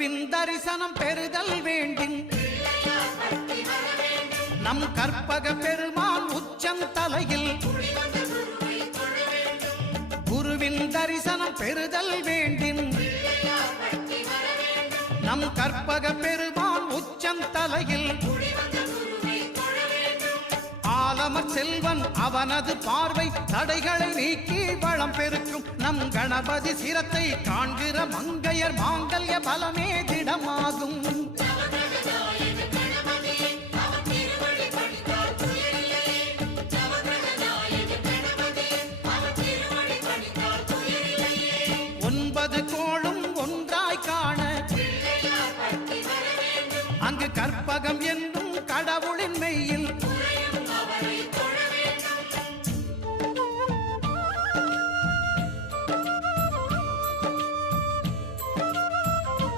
குருவின் தரிசனம் பெறுதல் வேண்டும். நம் கற்பக பெருமான் உச்சந்தலையில் குருவின் தரிசனம் பெறுதல் வேண்டும். நம் கற்பக பெருமான் உச்சந்தலையில் ஆலமர் செல்வன் அவனது பார்வை தடைகளை நீக்கி வளம் பெருக்கும். நம் கணபதி சிரத்தை காண்கிற மங்கையர் மாங்கல்ய பலமே திடமாகும். ஒன்பது கோளும் ஒன்றாய் காண அங்கு கற்பகம் என்னும்